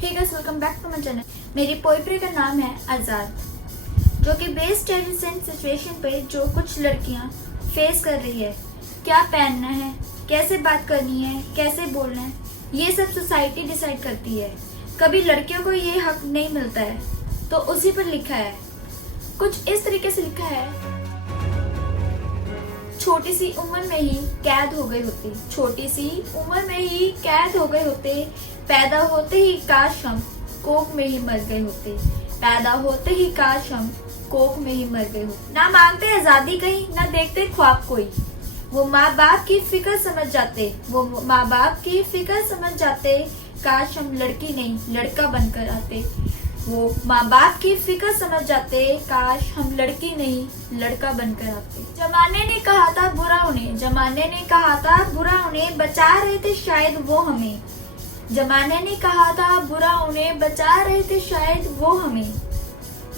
Hey guys, welcome back to my channel. मेरी poetry का नाम है आज़ाद, जो कि बेस्ड है रिसेंट सिचुएशन पे जो कुछ लड़कियां फेस कर रही है। क्या पहनना है, कैसे बात करनी है, कैसे बोलना है, ये सब सोसाइटी डिसाइड करती है। कभी लड़कियों को ये हक नहीं मिलता है, तो उसी पर लिखा है। कुछ इस तरीके से लिखा है। छोटी सी उम्र में ही कैद हो गए होते, छोटी सी उम्र में ही कैद हो गए होते, पैदा होते ही काश हम कोख में ही मर गए होते, पैदा होते ही काश हम कोख में ही मर गए होते। ना मांगते आजादी कहीं, ना देखते ख्वाब कोई, वो माँ बाप की फिक्र समझ जाते, वो माँ बाप की फिक्र समझ जाते, काश हम लड़की नहीं लड़का बनकर आते। वो माँ बाप की फिक्र समझ जाते, काश हम लड़की नहीं लड़का बनकर आते। जमाने ने कहा था बुरा उन्हें, जमाने ने कहा था बुरा उन्हें, बचा रहे थे शायद वो हमें। जमाने ने कहा था बुरा उन्हें, बचा रहे थे शायद वो हमें।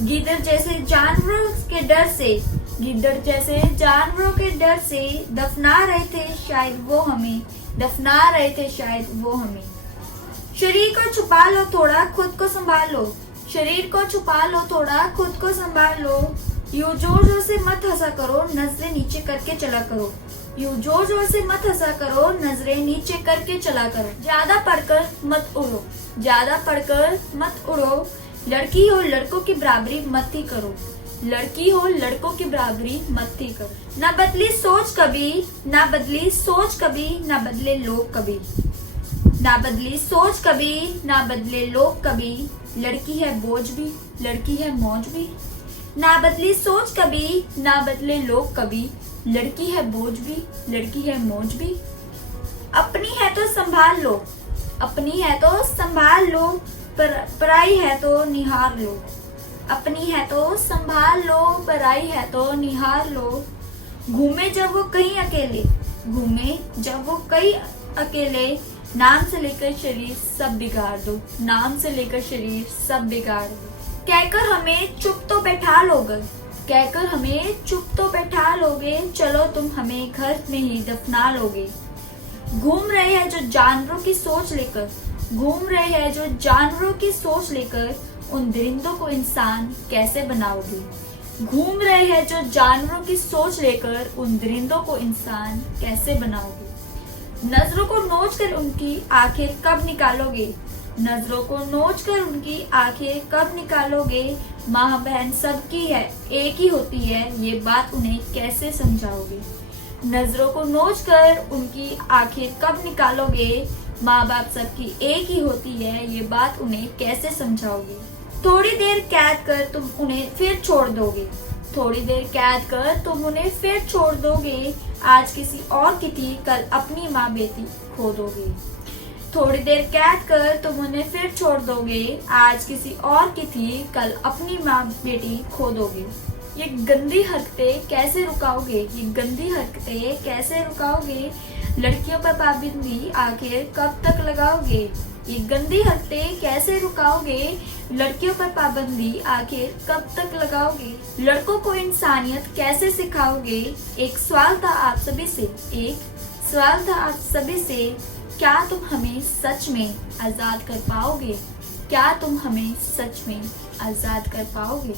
गिद्दड़ जैसे जानवरों के डर से, गिद्दड़ जैसे जानवरों के डर से, दफना रहे थे शायद वो हमें, दफना रहे थे शायद वो हमें। शरीर को छुपा लो थोड़ा, खुद को संभाल लो, शरीर को छुपा लो थोड़ा, खुद को संभाल लो। यूं जोर जोर से मत हंसा करो, नजरें नीचे करके चला करो, यूं जोर जोर से मत हंसा करो, नजरें नीचे करके चला करो। ज्यादा पढ़कर मत उड़ो, ज्यादा पढ़कर मत उड़ो, लड़की हो लड़कों की बराबरी मत ही करो, लड़की हो लड़कों की बराबरी मत ही करो। ना बदली सोच कभी, ना बदली सोच कभी, ना बदले लोग कभी, ना बदली सोच कभी, ना बदले लोग कभी। लड़की है बोझ भी, लड़की है मौज भी। ना बदली सोच कभी, ना बदले लोग कभी, लड़की है बोझ भी, लड़की है मौज भी। अपनी है तो संभाल लो, अपनी है तो संभाल लो, पराई है तो निहार लो, अपनी है तो संभाल लो, पराई है तो निहार लो। घूमे जब वो कहीं अकेले, घूमे जब वो कहीं अकेले, नाम से लेकर शरीर सब बिगाड़ दो, नाम से लेकर शरीर सब बिगाड़ दो। कहकर हमें चुप तो बैठा लोगे, कहकर हमें चुप तो बैठा लोगे, चलो तुम हमें घर में ही दफना लोगे। घूम रहे हैं जो जानवरों की सोच लेकर, घूम रहे हैं जो जानवरों की सोच लेकर, उन दरिंदों को इंसान कैसे बनाओगे। घूम रहे हैं जो जानवरों की सोच लेकर, उन दरिंदों को इंसान कैसे बनाओगे। नजरों को नोच कर उनकी आंखें कब निकालोगे, नजरों को नोच कर उनकी आंखें कब निकालोगे। माँ बहन सबकी है, एक ही होती है, ये बात उन्हें कैसे समझाओगे। नजरों को नोच कर उनकी आंखें कब निकालोगे, माँ बाप सबकी एक ही होती है, ये बात उन्हें कैसे समझाओगे। थोड़ी देर कैद कर तुम उन्हें फिर छोड़ दोगे, थोड़ी देर कैद कर तुम उन्हें फिर छोड़ दोगे, आज किसी और की थी कल अपनी माँ बेटी खो दोगे। थोड़ी देर कैद कर तुम उन्हें फिर छोड़ दोगे, आज किसी और की थी कल अपनी माँ बेटी खो दोगे। ये गंदी हरकतें कैसे रुकाओगे, ये गंदी हरकतें कैसे रुकाओगे, लड़कियों पर पाबंदी आखिर कब तक लगाओगे। ये गंदी हरकतें कैसे रुकाओगे, लड़कियों पर पाबंदी आखिर कब तक लगाओगे। लड़कों को इंसानियत कैसे सिखाओगे, एक सवाल था आप सभी से, एक सवाल था आप सभी से, क्या तुम हमें सच में आजाद कर पाओगे, क्या तुम हमें सच में आजाद कर पाओगे।